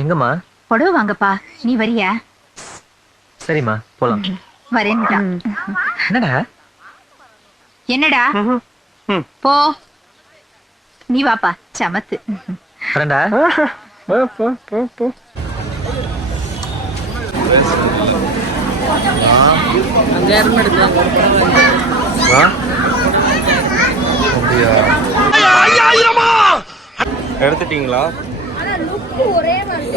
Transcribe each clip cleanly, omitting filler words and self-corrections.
எங்கம்மா? புடவை வாங்கப்பா. நீ வரியா? சரிம்மா, போலாம். வரேன்டா. என்னடா? என்னடா? போ. நீ வாப்பா, சமத்து. வரேன்டா. போ. எடுத்துட்டீங்களா? ஒரே மாதிரி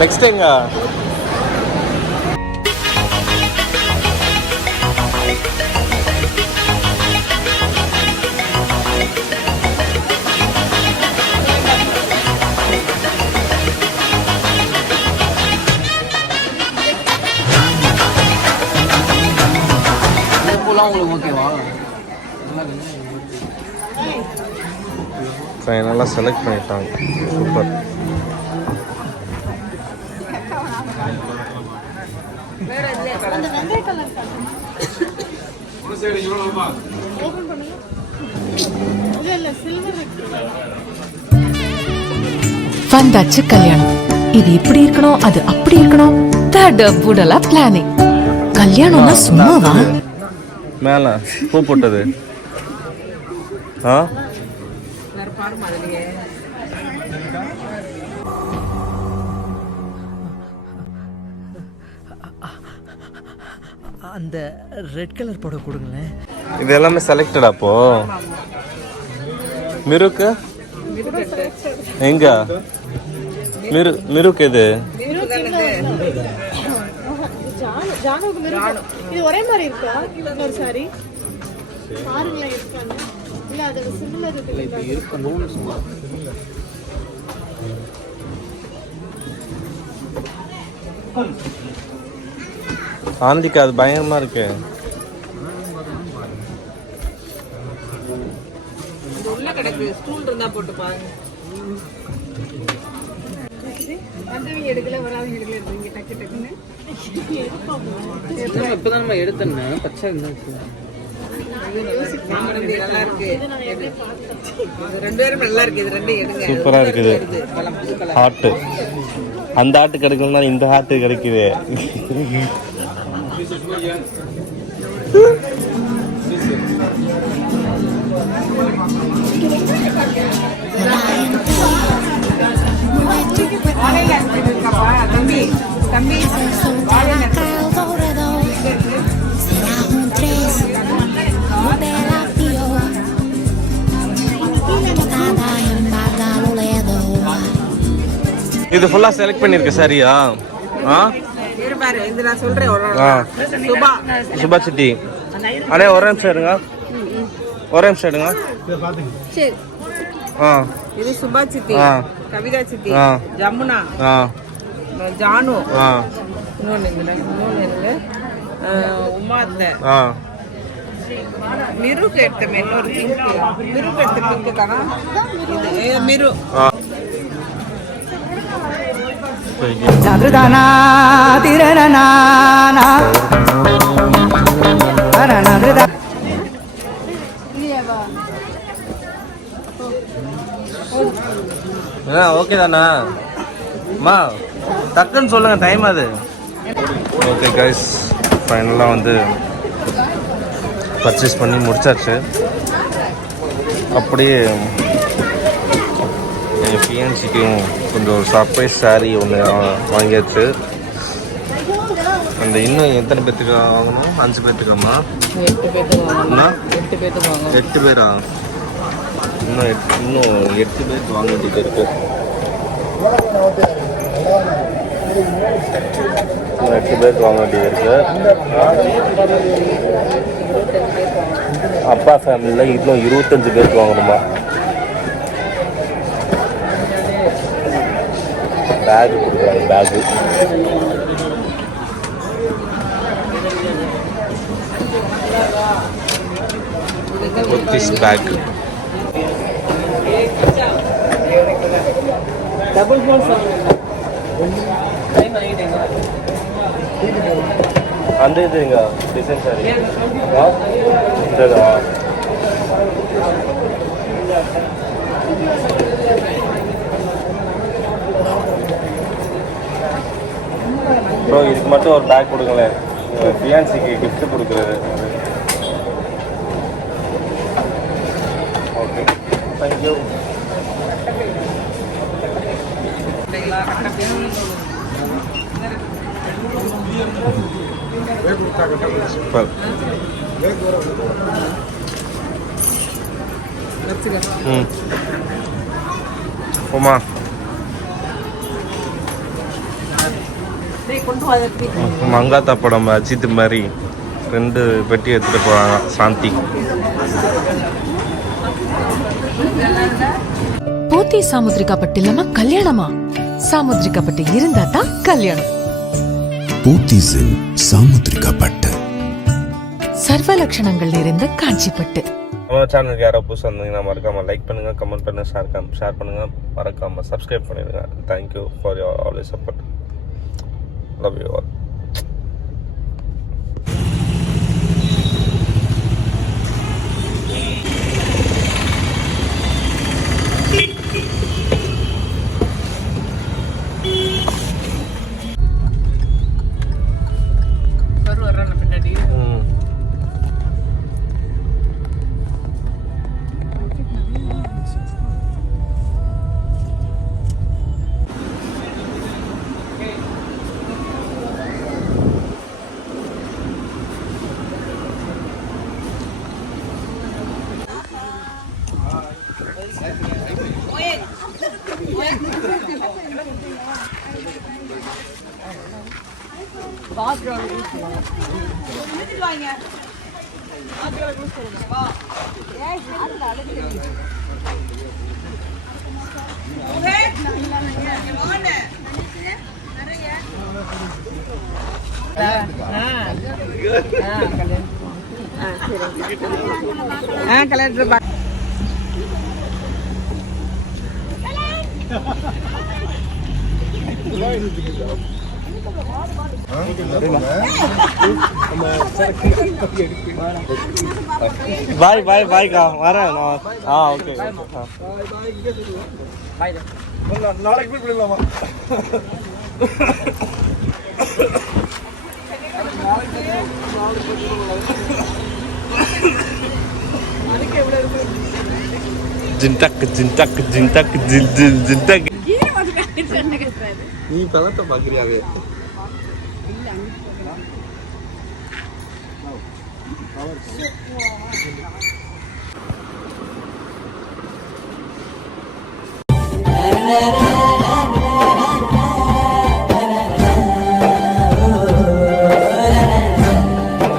நெக்ஸ்ட் எங்க? உங்களுக்கு ஓகேவா? ஃபைனலாக செலக்ட் பண்ணிட்டாங்க. சூப்பர். வந்தாச்சு கல்யாணம். இது இப்படி இருக்கணும், அது அப்படி இருக்கணும். தடபுடலா பிளானிங். கல்யாணம்னா சும்மாவா? மேல பூ போட்டது. அந்த ரெட் கலர் புடவை கொடுங்களேன். இது எல்லாமே செலக்டடா அப்போ? மிருக்கு எங்க? மிருக்கு எது? இது ஒரே மாதிரி இருக்கா? இன்னொரு சாரி பாருங்களேன் இருக்காங்க. இல்ல அது சிமிலர் இருக்கு. ஆந்திக்கு அது பயங்கரமா இருக்கு. உள்ள கிடக்கு ஸ்டூல் இருந்தா போட்டு பாருங்க. வந்தவங்க எடுக்கல, வராதவங்க எடுக்கல. நீங்க டக்கு டக்குன்னு இப்பதான் நம்ம எடுத்தோம்னா பச்சை இருந்தாச்சு. நல்லா இருக்கு. ரெண்டு பேரும் நல்லா இருக்கு. இது ரெண்டு எடுங்க. சூப்பரா இருக்குது. ஹாட்டு அந்த ஹாட்டு கிடைக்கணும்னா இந்த ஹாட்டு கிடைக்குது. தம்பி தம்பி இது ஃபுல்லா செலக்ட் பண்ணிருக்க சரியா? பாரு இது நான் சொல்றேன். சுபா சிட்டி அண்ணே ஒரு நிமிஷம் எடுங்க. ஒரு நிமிஷம் எடுங்க. சரி. இது சுபா சித்தி, கவிதா சித்தி, ஜமுனா, ஜானு, இன்னொன்னு உமா அத்தை, மிருக்கு எடுத்த மென்னூர். மிருக்கு எடுத்த பிங்கு தானா? இது மிரு. சதுதானா திரணனா ஓகே தானா? அம்மா டக்குன்னு சொல்லுங்க, டைம் அது. ஓகே கைஸ், ஃபைனலாக வந்து பர்ச்சேஸ் பண்ணி முடிச்சாச்சு. அப்படியே என் ஃபியான்சிக்கும் கொஞ்சம் ஒரு சர்ப்ரைஸ் சாரீ ஒன்று வாங்கியாச்சு. அந்த இன்னும் எத்தனை பேர்த்துக்கு வாங்கணும்? 5 பேர்த்துக்காம்மா? 8 பேரா? இன்னும் 8 பேருக்கு வாங்க வேண்டியது இருக்கு. 8 பேருக்கு வாங்க வேண்டியது இருக்கு. அப்பா ஃபேமிலியில் இன்னும் 25 பேருக்கு வாங்கணுமா? பேகு கொடுக்குறாங்க, பேகு. This back. அந்த இதுங்க டிசைன் சாரி ப்ரோ, இதுக்கு மட்டும் ஒரு பேக் கொடுங்களேன். ஃபியான்சிக்கு கிஃப்ட் கொடுக்குறது. Okay, thank you. சூப்பர். போமா. மங்காத்தா படம் அஜித் மாதிரி 2 பெட்டி எடுத்துட்டு போறாங்க சாந்தி. போத்தி சாமுத்திரிகா பட்டு இல்லாம கல்யாணமா? சாமுத்திரிகா பட்டு இருந்தா தான் கல்யாணம். போத்தீஸின் சாமுத்திரிகா பட்டு சர்வ லட்சணங்கள் நிறைந்த காஞ்சி பட்டு. நம்ம சேனலுக்கு யாரோ புதுசாக இருந்தீங்கன்னா மறக்காம லைக் பண்ணுங்க, கமெண்ட் பண்ணுங்க, ஷேர் பண்ணுங்க, மறக்காம சப்ஸ்கிரைப் பண்ணிடுங்க. Thank you for your always support. Love you all. பின்னாடி கலெக்டர் பாய் பாய் பாய்க்கா, வரேன் நான். ஓகே, நாளைக்கு போய் பண்ணிடலாமா? ஜின்டக் ஜின்டக் ஜின்டக் ஜில் ஜில் ஜின்டக். நீ பழத்தை பார்க்குறியாவே? na